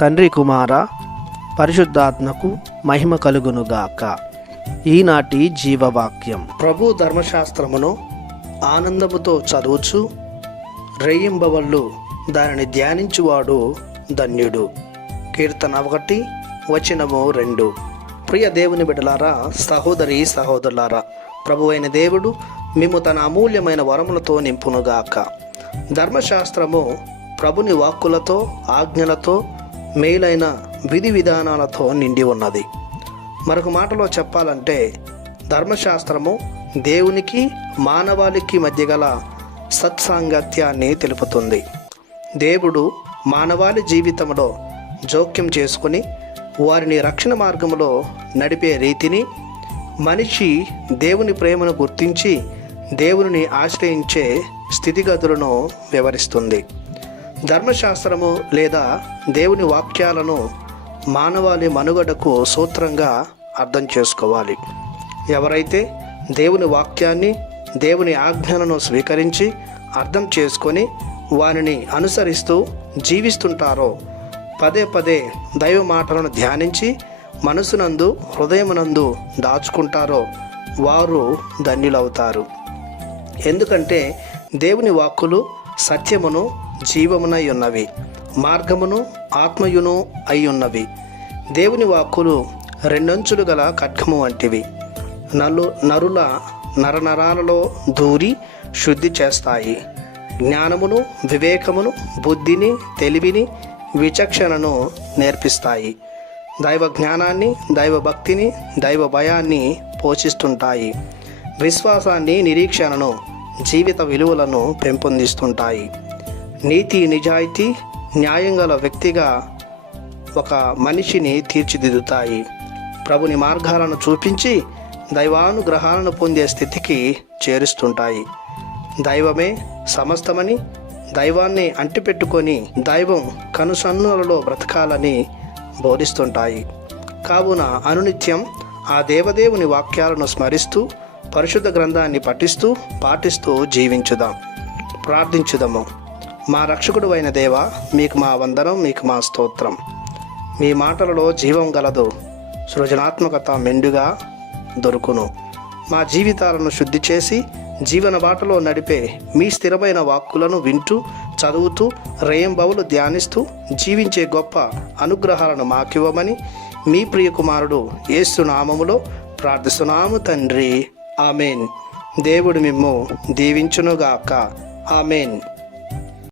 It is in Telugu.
తండ్రి కుమార పరిశుద్ధాత్మకు మహిమ కలుగునుగాక. ఈనాటి జీవవాక్యం. ప్రభు ధర్మశాస్త్రమును ఆనందముతో చదువుచు రేయింబవళ్ళు దానిని ధ్యానించువాడు ధన్యుడు. కీర్తన ఒకటి వచనము రెండు. ప్రియ దేవుని బిడ్డలారా సహోదరి సహోదరులారా ప్రభు అయిన దేవుడు మేము తన అమూల్యమైన వరములతో నింపునుగాక. ధర్మశాస్త్రము ప్రభుని వాక్కులతో ఆజ్ఞలతో మేలైన విధి విధానాలతో నిండి ఉన్నది. మరొక మాటలో చెప్పాలంటే ధర్మశాస్త్రము దేవునికి మానవాళికి మధ్య గల సత్సాంగత్యాన్ని తెలుపుతుంది. దేవుడు మానవాళి జీవితంలో జోక్యం చేసుకుని వారిని రక్షణ మార్గంలో నడిపే రీతిని మనిషి దేవుని ప్రేమను గుర్తించి దేవుని ఆశ్రయించే స్థితిగతులను వివరిస్తుంది. ధర్మశాస్త్రము లేదా దేవుని వాక్యాలను మానవాళి మనుగడకు సూత్రంగా అర్థం చేసుకోవాలి. ఎవరైతే దేవుని వాక్యాన్ని దేవుని ఆజ్ఞలను స్వీకరించి అర్థం చేసుకొని వారిని అనుసరిస్తూ జీవిస్తుంటారో పదే పదే దైవ మాటలను ధ్యానించి మనసునందు హృదయమునందు దాచుకుంటారో వారు ధన్యులవుతారు. ఎందుకంటే దేవుని వాక్కులు సత్యమును జీవమునై ఉన్నవి మార్గమును ఆత్మయును అయి ఉన్నవి. దేవుని వాక్కులు రెండంచులు గల ఖడ్గము వంటివి. నలు నరుల నరనరాలలో దూరి శుద్ధి చేస్తాయి. జ్ఞానమును వివేకమును బుద్ధిని తెలివిని విచక్షణను నేర్పిస్తాయి. దైవ జ్ఞానాన్ని దైవ భక్తిని దైవ భయాన్ని పోషిస్తుంటాయి. విశ్వాసాన్ని నిరీక్షణను జీవిత విలువలను పెంపొందిస్తుంటాయి. నీతి నిజాయితీ న్యాయం గల వ్యక్తిగా ఒక మనిషిని తీర్చిదిద్దుతాయి. ప్రభుని మార్గాలను చూపించి దైవానుగ్రహాలను పొందే స్థితికి చేరుస్తుంటాయి. దైవమే సమస్తమని దైవాన్ని అంటిపెట్టుకొని దైవం కనుసన్నులలో బ్రతకాలని బోధిస్తుంటాయి. కావున అనునిత్యం ఆ దేవదేవుని వాక్యాలను స్మరిస్తూ పరిశుద్ధ గ్రంథాన్ని పఠిస్తూ పాటిస్తూ జీవించుదాం. ప్రార్థించుదాము. మా రక్షకుడు అయిన దేవ మీకు మా వందనం మీకు మా స్తోత్రం. మీ మాటలలో జీవం గలదు సృజనాత్మకత మెండుగా దొరుకును. మా జీవితాలను శుద్ధి చేసి జీవన బాటలో నడిపే మీ స్థిరమైన వాక్కులను వింటూ చదువుతూ రేయంబవులు ధ్యానిస్తూ జీవించే గొప్ప అనుగ్రహాలను మాకివ్వమని మీ ప్రియకుమారుడు ఏసునామములో ప్రార్థిస్తున్నాము తండ్రి. ఆమెన్. దేవుడు మిమ్ము దీవించునుగాక. ఆమెన్.